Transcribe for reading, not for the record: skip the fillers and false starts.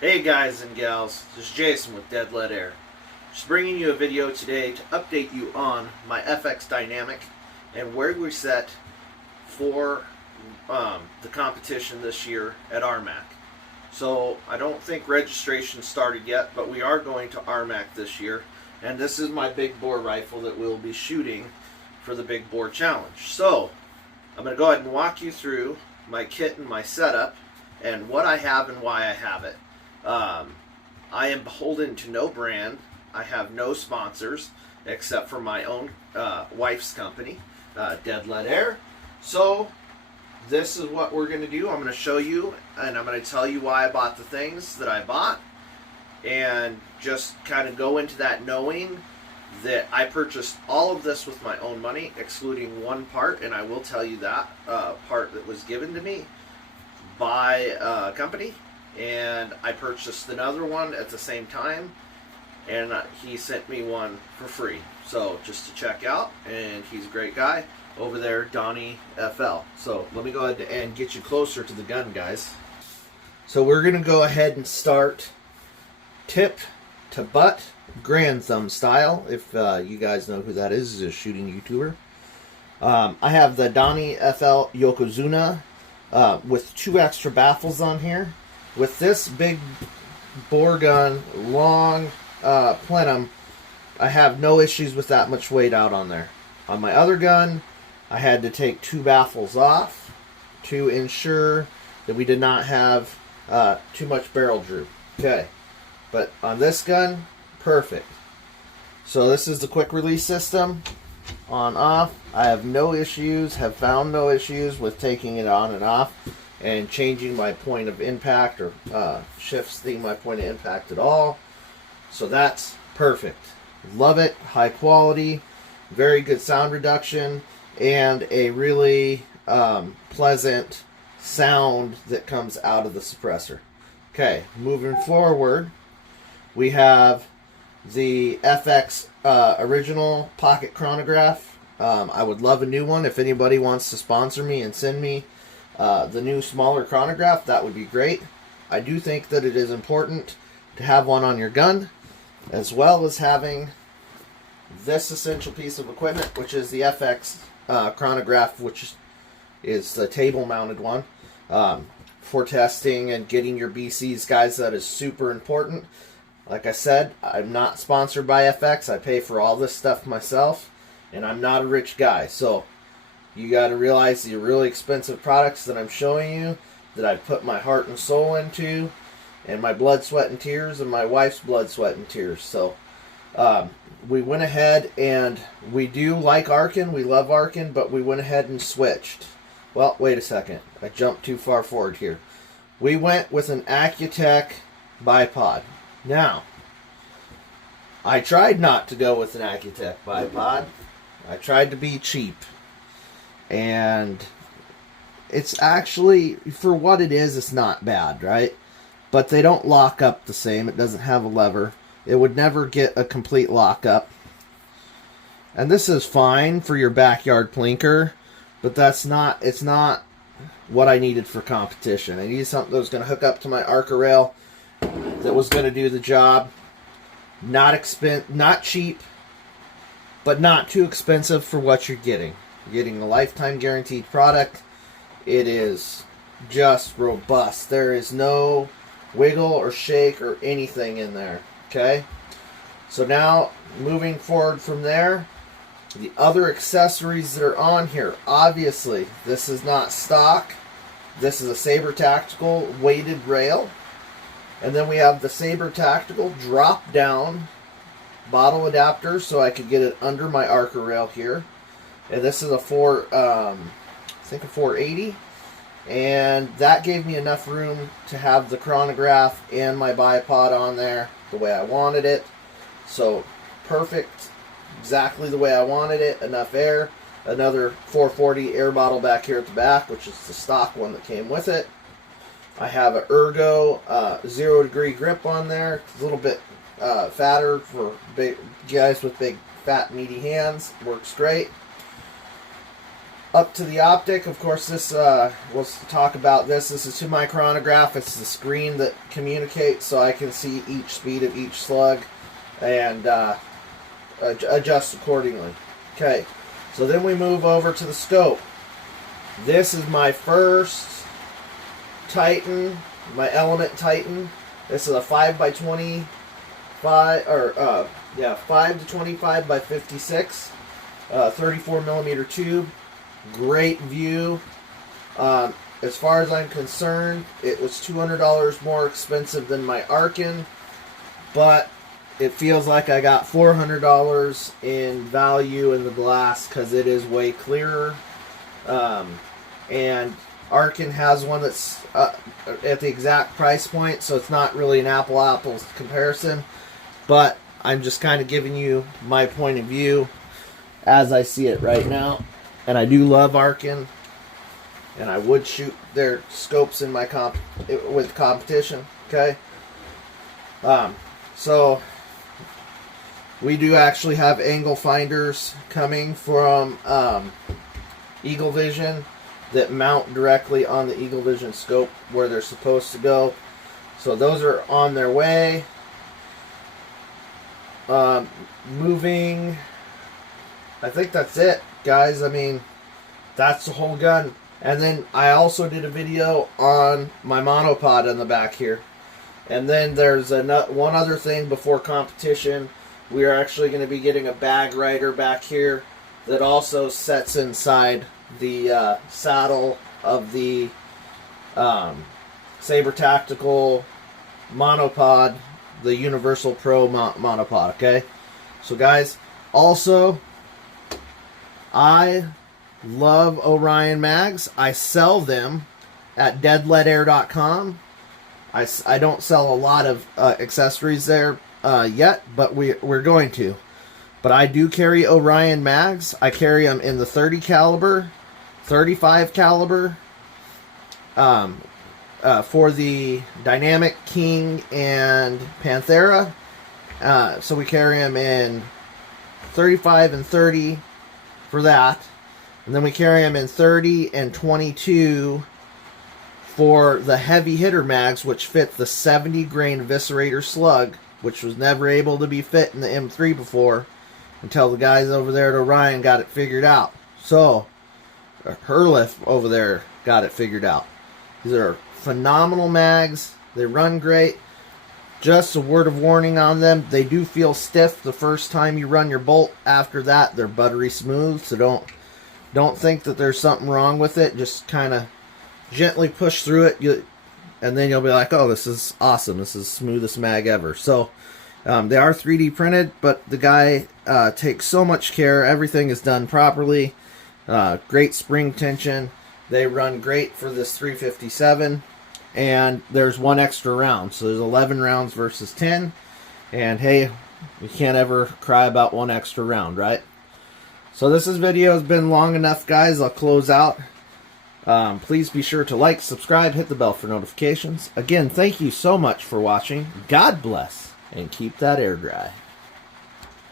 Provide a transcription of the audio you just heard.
Hey guys and gals, this is Jason with Dead Lead Air. Just bringing you a video today to update you on my FX Dynamic and where we're set for the competition this year at RMAC. So I don't think registration started yet, but we are going to RMAC this year, and this is my big bore rifle that we'll be shooting for the big bore challenge. So I'm going to go ahead and walk you through my kit and my setup and what I have and why I have it. I am beholden to no brand. I have no sponsors except for my own wife's company, Dead Lead Air. So this is what we're going to do. I'm going to show you and I'm going to tell you why I bought the things that I bought, and just kind of go into that knowing that I purchased all of this with my own money, excluding one part, and I will tell you that part that was given to me by a company. And I purchased another one at the same time, and he sent me one for free, so just to check out. And he's a great guy over there, Donnie FL. So let me go ahead and get you closer to the gun, guys. So we're gonna go ahead and start tip to butt, grand thumb style. If you guys know who that is, a shooting YouTuber. I have the Donnie FL Yokozuna with 2 extra baffles on here. With this big bore gun, long plenum, I have no issues with that much weight out on there. On my other gun, I had to take 2 baffles off to ensure that we did not have too much barrel droop. Okay, but on this gun, perfect. So this is the quick release system, on off. I have no issues, have found no issues with taking it on and off and changing my point of impact or shifting my point of impact at all. So that's perfect. Love it. High quality, very good sound reduction, and a really pleasant sound that comes out of the suppressor. Okay, moving forward, we have the FX original pocket chronograph. I would love a new one. If anybody wants to sponsor me and send me the new smaller chronograph, that would be great. I do think that it is important to have one on your gun, as well as having this essential piece of equipment, which is the FX chronograph, which is the table mounted one, for testing and getting your BCs. Guys, that is super important. Like I said, I'm not sponsored by FX. I pay for all this stuff myself, and I'm not a rich guy. So you got to realize the really expensive products that I'm showing you, that I've put my heart and soul into, and my blood, sweat, and tears, and my wife's blood, sweat, and tears. So we went ahead, and we do like Arkin. We love Arkin, but we went ahead and switched. Well, wait a second. I jumped too far forward here. We went with an Accutech Bipod. Now, I tried not to go with an Accutech Bipod. I tried to be cheap. And it's actually, for what it is, it's not bad, right? But they don't lock up the same. It doesn't have a lever. It would never get a complete lockup. And this is fine for your backyard plinker, but it's not what I needed for competition. I needed something that was going to hook up to my Arca rail, that was going to do the job. Not cheap, but not too expensive for what you're getting. You're getting a lifetime guaranteed product. It is just robust. There is no wiggle or shake or anything in there. Okay? So now, moving forward from there, the other accessories that are on here. Obviously, this is not stock. This is a Saber Tactical weighted rail. And then we have the Saber Tactical drop down bottle adapter, so I could get it under my Arca rail here. And this is a I think a 480, and that gave me enough room to have the chronograph and my bipod on there the way I wanted it. So perfect, exactly the way I wanted it. Enough air. Another 440 air bottle back here at the back, which is the stock one that came with it. I have an Ergo 0 degree grip on there. It's a little bit fatter for big guys with big, fat, meaty hands. Works great. up to the optic. Of course, this we'll talk about this. This is to my chronograph. It's the screen that communicates, so I can see each speed of each slug and adjust accordingly. Okay, so then we move over to the scope. This is my first Titan, my Element Titan. This is a 5x25, or 5 to 25 by 56, 34 millimeter tube. Great view. As far as I'm concerned, it was $200 more expensive than my Arkin, but it feels like I got $400 in value in the glass because it is way clearer. And Arkin has one that's at the exact price point, so it's not really an apple-apples comparison, but I'm just kind of giving you my point of view as I see it right now. And I do love Arkin, and I would shoot their scopes in my with competition. Okay, so we do actually have angle finders coming from Eagle Vision that mount directly on the Eagle Vision scope where they're supposed to go. So those are on their way. Moving, I think that's it, guys. I mean, that's the whole gun. And then I also did a video on my monopod in the back here. And then there's one other thing before competition. We are actually going to be getting a bag rider back here that also sets inside the saddle of the Saber Tactical monopod, the Universal Pro monopod. Okay, so guys, also I love Orion mags. I sell them at deadleadair.com. I don't sell a lot of accessories there yet, but we're going to. But I do carry Orion mags. I carry them in the 30 caliber, 35 caliber, for the Dynamic, King, and Panthera. So we carry them in 35 and 30 for that. And then we carry them in 30 and 22 for the heavy hitter mags, which fit the 70 grain Eviscerator slug, which was never able to be fit in the M3 before until the guys over there at Orion got it figured out. So Herlif over there got it figured out. These are phenomenal mags. They run great. Just a word of warning on them. They do feel stiff the first time you run your bolt. After that, they're buttery smooth. So don't think that there's something wrong with it. Just kind of gently push through it. And then you'll be like, oh, this is awesome. This is the smoothest mag ever. So they are 3D printed, but the guy takes so much care. Everything is done properly. Great spring tension. They run great for this 357. And there's one extra round. So there's 11 rounds versus 10. And hey, you can't ever cry about one extra round, right? So this video has been long enough, guys. I'll close out. Please be sure to like, subscribe, hit the bell for notifications. Again, thank you so much for watching. God bless, and keep that air dry.